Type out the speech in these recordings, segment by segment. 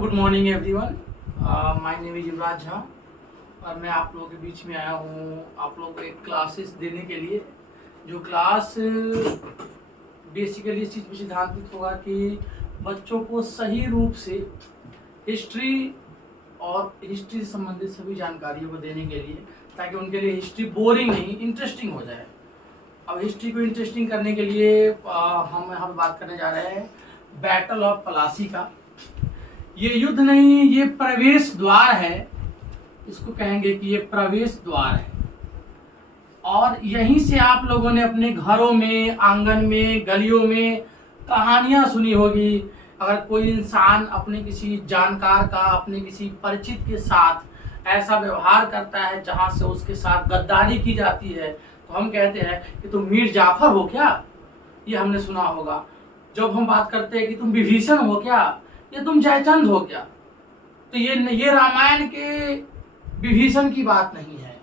Good morning everyone. My name is Yuvraj Jha और मैं आप लोगों के बीच में आया हूँ आप लोगों को एक क्लासेस देने के लिए। जो क्लास बेसिकली इस चीज़ पर सिद्धांतित होगा कि बच्चों को सही रूप से हिस्ट्री और हिस्ट्री से संबंधित सभी जानकारियों को देने के लिए, ताकि उनके लिए हिस्ट्री बोरिंग नहीं इंटरेस्टिंग हो जाए। अब हिस्ट्री को इंटरेस्टिंग करने के लिए हम यहाँ बात करने जा रहे हैं बैटल ऑफ प्लासी का। ये युद्ध नहीं, ये प्रवेश द्वार है। इसको कहेंगे कि ये प्रवेश द्वार है और यहीं से आप लोगों ने अपने घरों में, आंगन में, गलियों में कहानियां सुनी होगी। अगर कोई इंसान अपने किसी जानकार का, अपने किसी परिचित के साथ ऐसा व्यवहार करता है जहां से उसके साथ गद्दारी की जाती है, तो हम कहते हैं कि तुम मीर जाफर हो क्या, ये हमने सुना होगा। जब हम बात करते हैं कि तुम विभीषण हो क्या, ये तुम जयचंद हो क्या, तो ये रामायण के विभीषण की बात नहीं है।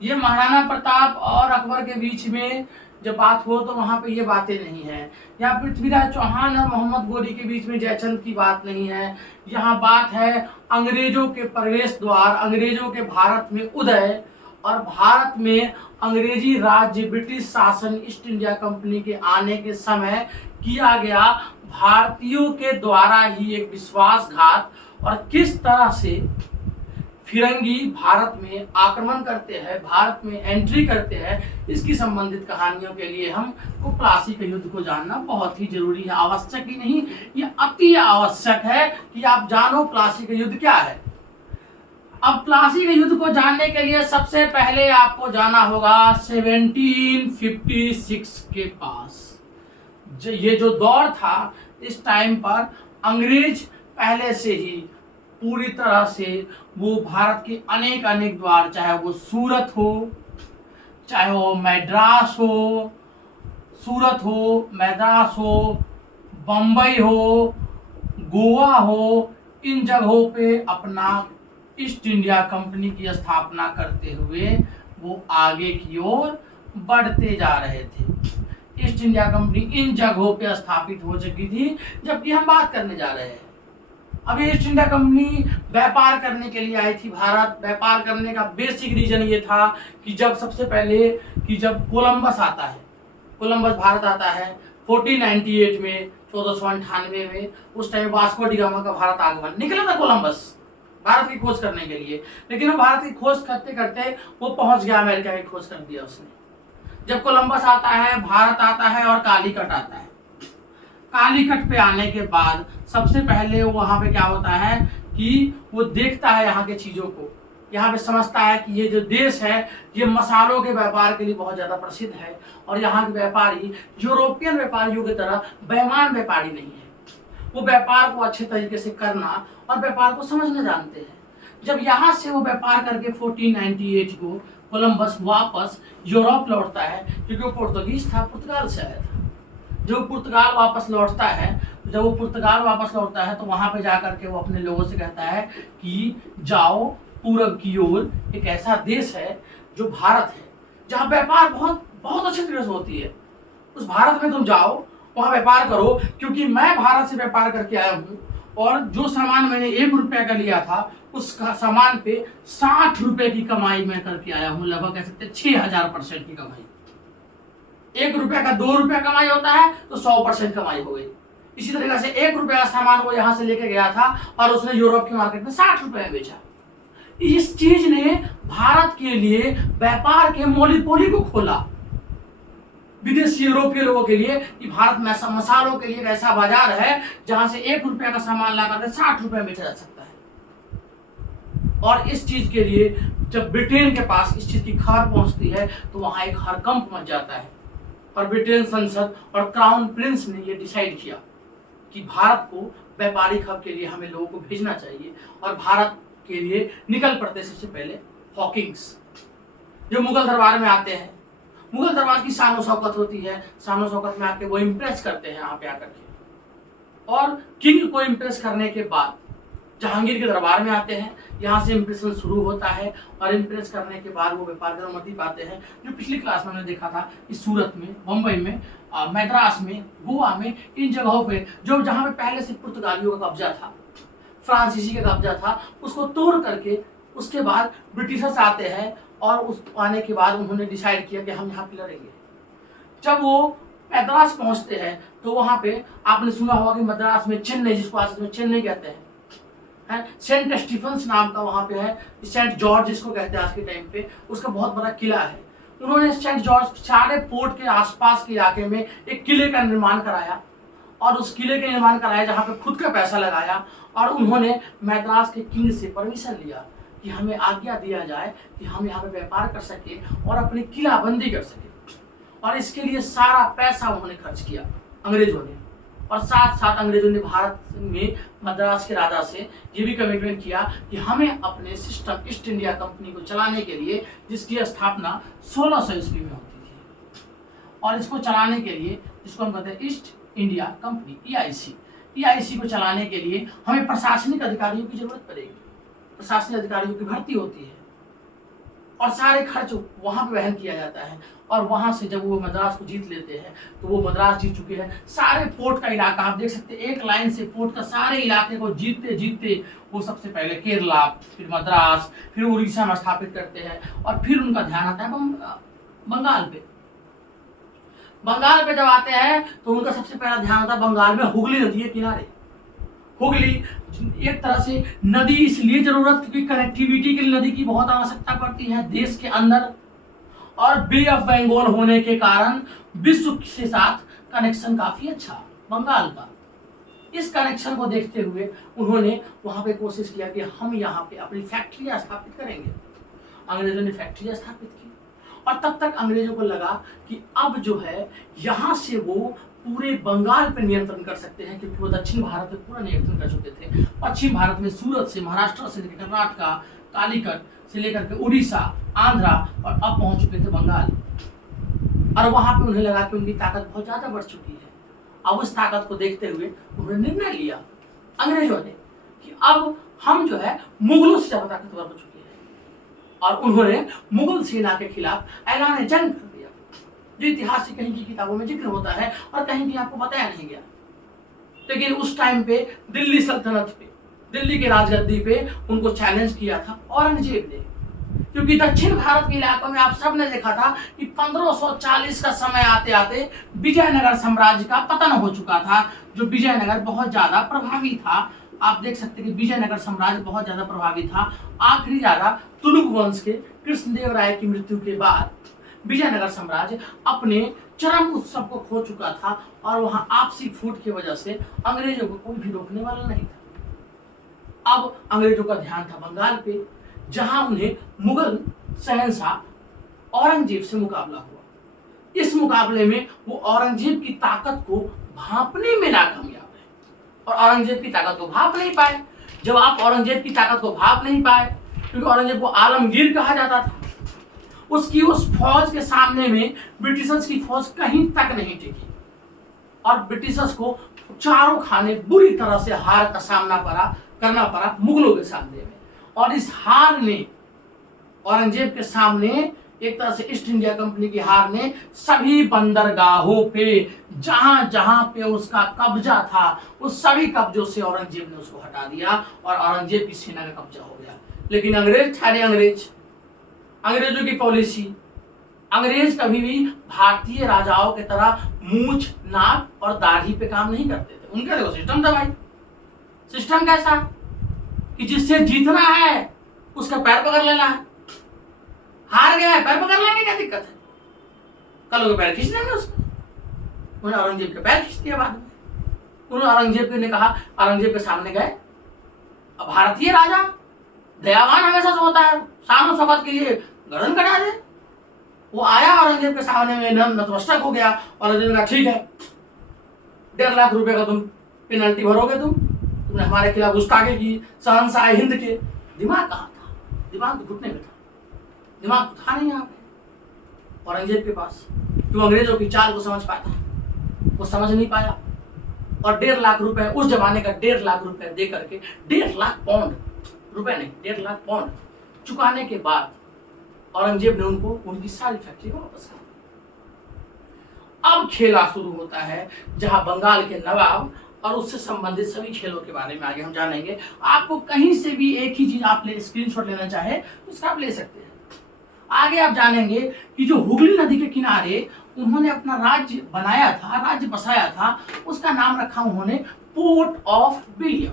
ये महाराणा प्रताप और अकबर के बीच में जब बात हो तो वहाँ पे ये बातें नहीं है। यहाँ पृथ्वीराज चौहान और मोहम्मद गोरी के बीच में जयचंद की बात नहीं है। यहाँ बात है अंग्रेजों के प्रवेश द्वार, अंग्रेजों के भारत में उदय और भारत में अंग्रेजी राज्य, ब्रिटिश शासन, ईस्ट इंडिया कंपनी के आने के समय किया गया भारतीयों के द्वारा ही एक विश्वासघात, और किस तरह से फिरंगी भारत में आक्रमण करते हैं, भारत में एंट्री करते हैं, इसकी संबंधित कहानियों के लिए हमको प्लासी के युद्ध को जानना बहुत ही जरूरी है। आवश्यक ही नहीं, ये अति आवश्यक है कि आप जानो प्लासी का युद्ध क्या है। अब प्लासी के युद्ध को जानने के लिए सबसे पहले आपको जाना होगा 1756 के पास। ये जो दौर था, इस टाइम पर अंग्रेज पहले से ही पूरी तरह से वो भारत के अनेक अनेक द्वार, चाहे वो सूरत हो, चाहे वो मैड्रास हो, सूरत हो, मैद्रास हो, बम्बई हो, गोवा हो, इन जगहों पे अपना ईस्ट इंडिया कंपनी की स्थापना करते हुए वो आगे की ओर बढ़ते जा रहे थे। ईस्ट इंडिया कंपनी इन जगहों पे स्थापित हो चुकी थी, जबकि हम बात करने जा रहे हैं अभी ईस्ट इंडिया कंपनी व्यापार करने के लिए आई थी भारत। व्यापार करने का बेसिक रीजन ये था कि जब सबसे पहले कि जब कोलंबस आता है, कोलंबस भारत आता है 1498 में, 1498 में, उस टाइम वास्को डी गामा का भारत आगमन, निकला था कोलंबस भारत की खोज करने के लिए। लेकिन वो भारत की खोज करते करते वो पहुंच गया, अमेरिका की खोज कर दिया उसने। जब कोलंबस आता है, भारत आता है और कालीकट आता है। कालीकट पे आने के बाद सबसे पहले वहां पे क्या होता है कि वो देखता है यहाँ के चीजों को, यहाँ पे समझता है कि ये जो देश है ये मसालों के व्यापार के लिए बहुत ज्यादा प्रसिद्ध है और यहाँ के व्यापारी यूरोपियन व्यापारियों की तरह बेईमान व्यापारी नहीं है। वो व्यापार को अच्छे तरीके से करना और व्यापार को समझना जानते हैं। जब यहाँ से वो व्यापार करके 1498 को कोलंबस वापस यूरोप लौटता है, क्योंकि वो पुर्तगीज था, पुर्तगाल से आया था। जब पुर्तगाल वापस लौटता है, जब वो पुर्तगाल वापस लौटता है तो वहाँ पे जा करके वो अपने लोगों से कहता है कि जाओ पूरब की ओर, एक ऐसा देश है जो भारत है, जहाँ व्यापार बहुत बहुत अच्छे तरीके से होती है। उस भारत में तुम जाओ, वहाँ व्यापार करो, क्योंकि मैं भारत से व्यापार करके आया हूँ और जो सामान मैंने 1 रुपये का लिया था, उस सामान पे 60 रुपये की कमाई मैं करके आया हूँ। लगभग कह सकते 6000% की कमाई। 1 रुपये का 2 रुपये कमाई होता है तो 100% कमाई हो गई। इसी तरीके से 1 रुपये का सामान वो यहाँ से लेके गया था और उसने यूरोप की मार्केट में 60 रुपये में बेचा। इस चीज ने भारत के लिए व्यापार के मोनोपोली को खोला विदेशी यूरोपीय लोगों के लिए, कि भारत में मसालों के लिए एक ऐसा बाजार है जहां से 1 रुपये का सामान ला करके 60 रुपये में बेचा जा सकता है। और इस चीज के लिए जब ब्रिटेन के पास इस चीज की खबर पहुंचती है तो वहां एक हड़कंप मच जाता है और ब्रिटेन संसद और क्राउन प्रिंस ने ये डिसाइड किया कि भारत को व्यापारिक हब के लिए हमें लोगों को भेजना चाहिए। और भारत के लिए निकल पड़ते सबसे पहले हॉकिंस, जो मुगल दरबार में आते हैं। मुगल दरबार की शानो शौकत होती है, शानो शौकत में आके वो इम्प्रेस करते हैं यहाँ पे आकर के, और किंग को इम्प्रेस करने के बाद जहांगीर के दरबार में आते हैं। यहाँ से इम्प्रेशन शुरू होता है और इम्प्रेस करने के बाद वो व्यापार की अनुमति पाते हैं। जो पिछली क्लास में हमने देखा था कि सूरत में, बम्बई में, मैद्रास में, गोवा में, इन जगहों पे जो जहाँ पे पहले से पुर्तगालियों का कब्जा था, फ्रांसीसी का कब्जा था, उसको तोड़ करके उसके बाद ब्रिटिशर्स आते हैं और उस आने के बाद उन्होंने डिसाइड किया कि हम यहाँ पे लड़ेंगे। जब वो मद्रास पहुंचते हैं तो वहां पे आपने सुना होगा कि मद्रास में चेन्नई, जिसको आज में चेन्नई कहते हैं, सेंट स्टीफेंस नाम का वहां पे है, सेंट जॉर्ज जिसको कहते हैं आज के टाइम पे, उसका बहुत बड़ा किला है। उन्होंने सेंट जॉर्ज सारे पोर्ट के आसपास के इलाके में एक किले का निर्माण कराया और उस किले के निर्माण कराया जहाँ पे खुद का पैसा लगाया और उन्होंने मद्रास के किंग से परमिशन लिया कि हमें आज्ञा दिया जाए कि हम यहाँ पे व्यापार कर सके और अपनी किलाबंदी कर सके। और इसके लिए सारा पैसा उन्होंने खर्च किया अंग्रेजों ने, और साथ साथ अंग्रेजों ने भारत में मद्रास के राजा से ये भी कमिटमेंट किया कि हमें अपने सिस्टम ईस्ट इंडिया कंपनी को चलाने के लिए, जिसकी स्थापना 1600 ईस्वी में होती थी, और इसको चलाने के लिए, जिसको हम कहते हैं ईस्ट इंडिया कंपनी EIC को चलाने के लिए हमें प्रशासनिक अधिकारियों की जरूरत पड़ेगी। प्रशासनिक अधिकारियों की भर्ती होती है और सारे खर्च वहां पे वहन किया जाता है। और वहां से जब वो मद्रास को जीत लेते हैं तो वो मद्रास जीत चुके हैं। सारे पोर्ट का इलाका आप देख सकते हैं, एक लाइन से पोर्ट का सारे इलाके को जीतते जीतते वो सबसे पहले केरला, फिर मद्रास, फिर उड़ीसा में स्थापित करते हैं और फिर उनका ध्यान आता है बंगाल पे। बंगाल पे जब आते हैं तो उनका सबसे पहला ध्यान आता है बंगाल में हुगली नदी के किनारे। हुगली एक तरह से नदी इसलिए जरूरत, क्योंकि कनेक्टिविटी के लिए नदी की बहुत आवश्यकता पड़ती है देश के अंदर, और बे ऑफ बंगाल होने के कारण विश्व के साथ कनेक्शन काफी अच्छा बंगाल का। इस कनेक्शन को देखते हुए उन्होंने वहां पे कोशिश किया कि हम यहाँ पे अपनी फैक्ट्रियां स्थापित करेंगे। अंग्रेजों ने फैक्ट्रियां स्थापित की और तब तक अंग्रेजों को लगा कि अब जो है यहाँ से वो पूरे बंगाल पर नियंत्रण कर सकते हैं, क्योंकि वो दक्षिण भारत में पूरा नियंत्रण कर चुके थे। पश्चिम भारत में सूरत से, महाराष्ट्र से लेकर कर्नाटका, कालीकट से लेकर के उड़ीसा, आंध्रा और अब पहुंच चुके थे बंगाल। और वहां पे उन्हें लगा कि उनकी ताकत बहुत ज्यादा बढ़ चुकी है। अब उस ताकत को देखते हुए उन्होंने निर्णय लिया अंग्रेजों ने कि अब हम जो है मुगलों से ज्यादा ताकतवर हो चुके हैं, और उन्होंने मुगल सेना के खिलाफ ऐलान जंग कर दिया, जो इतिहास से कहीं की किताबों में जिक्र होता है और कहीं भी आपको बताया नहीं गया। लेकिन उस टाइम पे दिल्ली सल्तनत पे, दिल्ली के राजगद्दी पे उनको चैलेंज किया था औरंगजेब ने, क्योंकि दक्षिण भारत के इलाकों में आप सब ने देखा था कि 1540 का समय आते आते विजयनगर साम्राज्य का पतन हो चुका था, जो विजयनगर बहुत ज्यादा प्रभावी था। आप देख सकते हैं कि विजयनगर साम्राज्य बहुत ज्यादा प्रभावी था। आखिरी राजा तुलुक वंश के कृष्णदेव राय की मृत्यु के बाद विजयनगर साम्राज्य अपने चरम उत्सव को खो चुका था और वहां आपसी फूट की वजह से अंग्रेजों को कोई भी रोकने वाला नहीं था। अब अंग्रेजों का ध्यान था बंगाल पे, जहां उन्हें मुगल शहंशाह औरंगजेब से मुकाबला हुआ। इस मुकाबले में वो औरंगजेब की ताकत को भांपने में नाकामयाब है और औरंगजेब की ताकत को भांप नहीं पाए। जब आप औरंगजेब की ताकत को भांप नहीं पाए, क्योंकि औरंगजेब को आलमगीर कहा जाता था, उसकी उस फौज के सामने में ब्रिटिशर्स की फौज कहीं तक नहीं टिकी और ब्रिटिशर्स को चारों खाने बुरी तरह से हार का सामना करना पड़ा मुगलों के सामने में। और इस हार ने औरंगजेब के सामने, एक तरह से ईस्ट इंडिया कंपनी की हार ने सभी बंदरगाहों पे जहां जहां पे उसका कब्जा था उस सभी कब्जों से औरंगजेब ने उसको हटा दिया और औरंगजेब की सेना का कब्जा हो गया। लेकिन अंग्रेज ठहरे अंग्रेज, अंग्रेजों की पॉलिसी, अंग्रेज कभी भी भारतीय राजाओं की तरह मूछ, नाक और दाढ़ी पे काम नहीं करते थे। उनका देखो सिस्टम था भाई। सिस्टम कैसा कि जिससे जीतना है उसका पैर पकड़ लेना है। हार गया है, पैर पकड़ लेंगे, क्या दिक्कत है? कल को पैर खींच लेंगे उसका। उन्होंने औरंगजेब के पैर खींच दिया बाद में। उन्होंने औरंगजेब ने कहा, औरंगजेब के सामने गए, अब भारतीय राजा दयावान हमेशा से होता है, शान शौकत के लिए गर्दन कटा दे। वो आया औरंगजेब के सामने में नतमस्तक हो गया। औरंगजेब ने कहा ठीक है, 1.5 लाख रुपए का तुम पेनल्टी भरोगे, तुमने हमारे खिलाफ गुस्ताखी की, शहंशाह हिंद के। दिमाग कहाँ था? दिमाग तो घुटने में था, दिमाग था नहीं यहाँ पे औरंगजेब के पास। तो अंग्रेजों की चाल को समझ पाता, वो समझ नहीं पाया और 1.5 लाख रुपए, उस जमाने का 1.5 लाख रुपए दे करके, 1.5 लाख पाउंड, रुपए नहीं 1.5 लाख पाउंड चुकाने के बाद औरंगजेब ने उनको उनकी सारी फैक्ट्री वापस कर। अब खेला शुरू होता है जहां बंगाल के नवाब और उससे संबंधित सभी खेलों के बारे में आगे हम जानेंगे। आपको कहीं से भी एक ही चीज आप स्क्रीनशॉट लेना चाहे तो उसका आप ले सकते हैं। आगे आप जानेंगे कि जो हुगली नदी के किनारे उन्होंने अपना राज्य बनाया था, राज्य बसाया था, उसका नाम रखा उन्होंने पोर्ट ऑफ विलियम।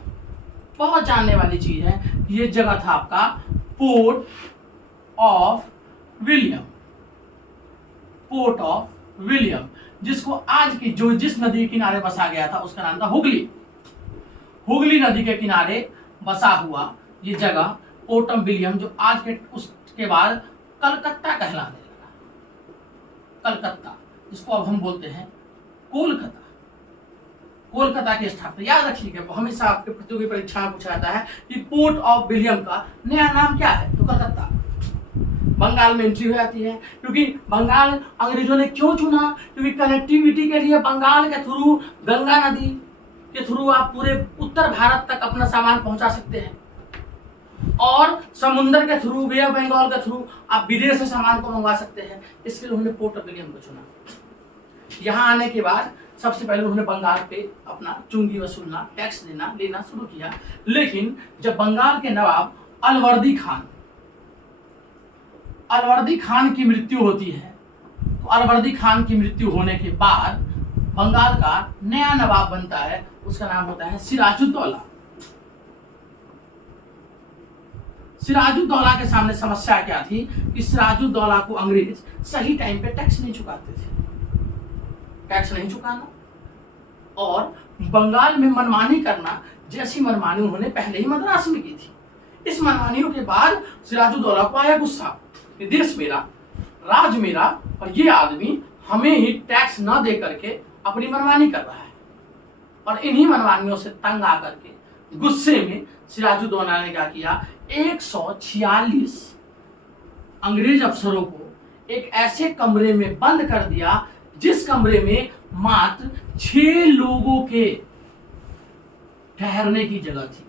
बहुत जानने वाली चीज है, ये जगह था आपका port of William. Port of William, जिसको आज की जो जिस नदी के किनारे बसा गया था उसका नाम था हुगली। हुगली नदी के किनारे बसा हुआ ये जगह पोर्ट ऑफ विलियम, जो आज के उसके बाद कलकत्ता कहलाने लगा। कलकत्ता, जिसको अब हम बोलते हैं कोलकाता। कोलकाता की स्थापना याद रखिएगा, हमेशा आपके प्रतियोगी परीक्षा में पूछा जाता है कि पोर्ट ऑफ विलियम का नया नाम क्या है, तो कलकत्ता। बंगाल में एंट्री हो जाती है, क्योंकि बंगाल अंग्रेजों ने क्यों चुना, क्योंकि कनेक्टिविटी के लिए बंगाल के थ्रू, गंगा नदी के थ्रू आप पूरे उत्तर भारत तक अपना सामान पहुंचा सकते हैं, और समुद्र के थ्रू, वे ऑफ बंगाल के थ्रू आप विदेश से सामान को मंगवा सकते हैं। इसके लिए उन्होंने पोर्ट ऑफ विलियम को चुना। यहाँ आने के बाद सबसे पहले उन्होंने बंगाल पे अपना चुंगी वसूलना, टैक्स लेना शुरू किया। लेकिन जब बंगाल के नवाब अलवर्दी खान की मृत्यु होती है, तो अलवर्दी खान की मृत्यु होने के बाद बंगाल का नया नवाब बनता है, उसका नाम होता है सिराजुद्दौला। सिराजुद्दौला के सामने समस्या क्या थी कि सिराजुद्दौला को अंग्रेज सही टाइम पे टैक्स नहीं चुकाते थे। टैक्स नहीं चुकाना और बंगाल में मनमानी करना, जैसी मनमानी उन्होंने पहले ही मद्रास में की थी। इस मनमानियों के बाद सिराजुद्दौला को आया गुस्सा कि देश मेरा, राज मेरा, और ये आदमी हमें ही टैक्स न दे करके अपनी मनमानी कर रहा है। और इन्हीं मनमानियों से तंग आकर के गुस्से में सिराजुद्दौला ने क्या किया, 146 अंग्रेज अफसरों को एक ऐसे कमरे में बंद कर दिया जिस कमरे में मात्र 6 लोगों के ठहरने की जगह थी,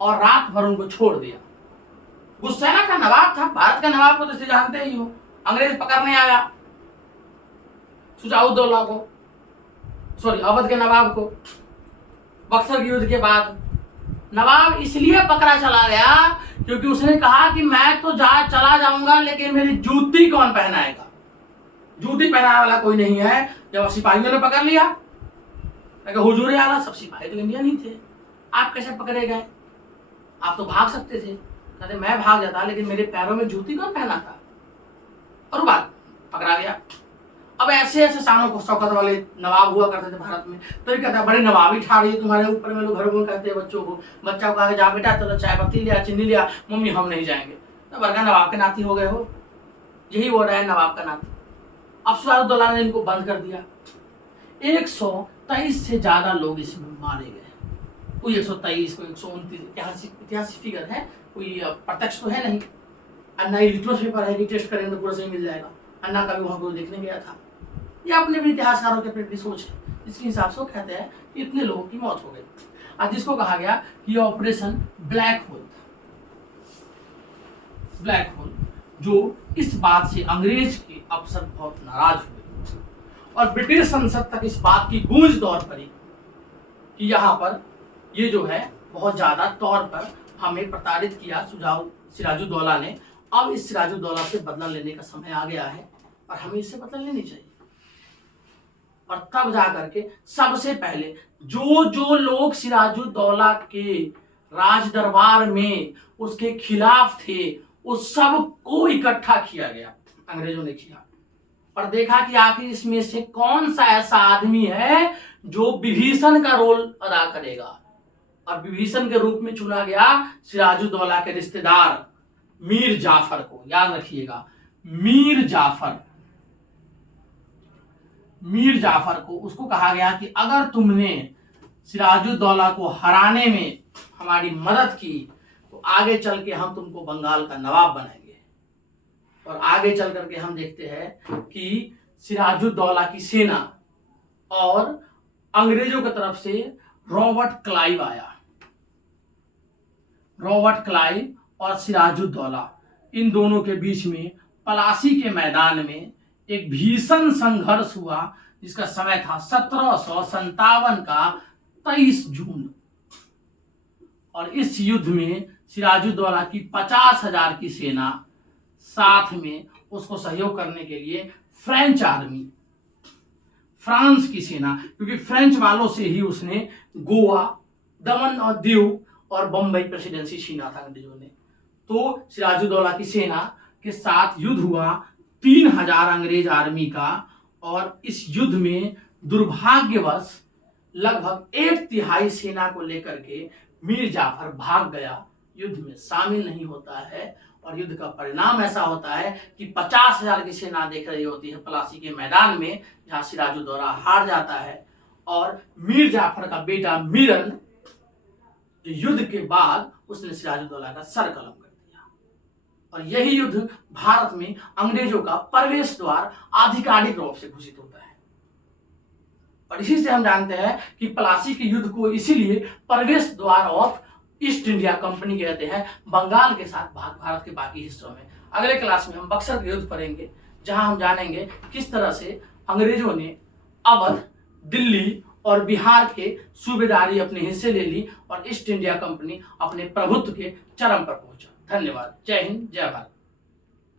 और रात भर उनको छोड़ दिया। गुस्सैना का नवाब था, भारत का नवाब को तो जानते ही हो, अंग्रेज पकड़ने आया सुजाउद्दौला को, सॉरी अवध के नवाब को। बक्सर के युद्ध के बाद नवाब इसलिए पकड़ा चला गया क्योंकि उसने कहा कि मैं तो चला जाऊंगा, लेकिन मेरी जूती कौन पहनाएगा। जूती पहनाने वाला कोई नहीं है। जब सिपाहियों ने पकड़ लिया, हुजूर आला, सब सिपाही तो इंडियन ही थे, आप कैसे पकड़े गए, आप तो भाग सकते थे। कहते मैं भाग जाता, लेकिन मेरे पैरों में जूती कौन पहना था, और बात पकड़ा गया। अब ऐसे ऐसे शानों को शौकत वाले नवाब हुआ करते थे भारत में, तो ये कहता बड़े नवाबी ठा रही है तुम्हारे ऊपर में, लोग घर में कहते हैं बच्चों को, बच्चा को कहा जा बेटा तो चाय पत्ती लिया, चीनी लिया, मम्मी हम नहीं जाएंगे। तो बड़का नवाब के नाती हो गए हो, यही वो रहा है नवाब का नाती। अब सिराजुद्दौला ने इनको बंद कर दिया। 123 से ज्यादा लोग इसमें मारे गए। कोई 123, कोई 129 इतिहासी फिगर है, कोई प्रत्यक्ष तो है नहीं। अन्ना लिटमस पेपर है कि टेस्ट करेंगे तो पूरा सही मिल जाएगा। अन्ना का भी वहां को देखने गया था। ये अपने भी इतिहासकारों के अपनी सोच है, इसके हिसाब से वो कहते हैं कि इतने लोगों की मौत हो गई। आज जिसको कहा गया कि operation black hole, black hole, जो इस बात से अंग्रेज के अफसर बहुत नाराज हुए और ब्रिटिश संसद तक इस बात की गूंज दौड़ पड़ी कि यहाँ पर ये जो है बहुत ज्यादा तौर पर हमें प्रताड़ित किया सिराजुद्दौला ने। अब इस सिराजुद्दौला से बदला लेने का समय आ गया है और हमें इससे बदला लेनी चाहिए। और तब जाकर के सबसे पहले जो लोग सिराजुद्दौला के राज दरबार में उसके खिलाफ थे, उस सब को इकट्ठा किया गया, अंग्रेजों ने किया, और देखा कि आखिर इसमें से कौन सा ऐसा आदमी है जो विभीषण का रोल अदा करेगा। और विभीषण के रूप में चुना गया सिराजुद्दौला के रिश्तेदार मीर जाफर को। याद रखिएगा, मीर जाफर को उसको कहा गया कि अगर तुमने सिराजुद्दौला को हराने में हमारी मदद की तो आगे चल के हम तुमको बंगाल का नवाब बनाएंगे। और आगे चल करके हम देखते हैं कि सिराजुद्दौला की सेना और अंग्रेजों की तरफ से रॉबर्ट क्लाइव आया। रॉबर्ट क्लाइव और सिराजुद्दौला, इन दोनों के बीच में पलासी के मैदान में एक भीषण संघर्ष हुआ, जिसका समय था 1757 का 23 जून। और इस युद्ध में सिराजुद्दौला की 50,000 की सेना, साथ में उसको सहयोग करने के लिए फ्रेंच आर्मी, फ्रांस की सेना, क्योंकि फ्रेंच वालों से ही उसने गोवा, दमन और दीव और बंबई प्रेसिडेंसी छीना था अंग्रेजों ने। तो सिराजुद्दौला की सेना के साथ युद्ध हुआ 3,000 अंग्रेज आर्मी का। और इस युद्ध में दुर्भाग्यवश लगभग 1/3 सेना को लेकर के मीर जाफर भाग गया, युद्ध में शामिल नहीं होता है। और युद्ध का परिणाम ऐसा होता है कि 50,000 की सेना देख रही होती है प्लासी के मैदान में, जहां सिराजुद्दौला हार जाता है। और मीर जाफर का बेटा मीरन जो युद्ध के बाद उसने सिराजुद्दौला का सर कलम कर दिया। और यही युद्ध भारत में अंग्रेजों का प्रवेश द्वार आधिकारिक रूप से घोषित होता है। और इसी से हम जानते हैं कि प्लासी के युद्ध को इसीलिए प्रवेश द्वार ऑफ ईस्ट इंडिया कंपनी कहते हैं, बंगाल के साथ भारत के बाकी हिस्सों में। अगले क्लास में हम बक्सर के युद्ध पढ़ेंगे, जहां हम जानेंगे किस तरह से अंग्रेजों ने अवध, दिल्ली और बिहार के सूबेदारी अपने हिस्से ले ली और ईस्ट इंडिया कंपनी अपने प्रभुत्व के चरम पर पहुंचा। धन्यवाद। जय हिंद, जय भारत।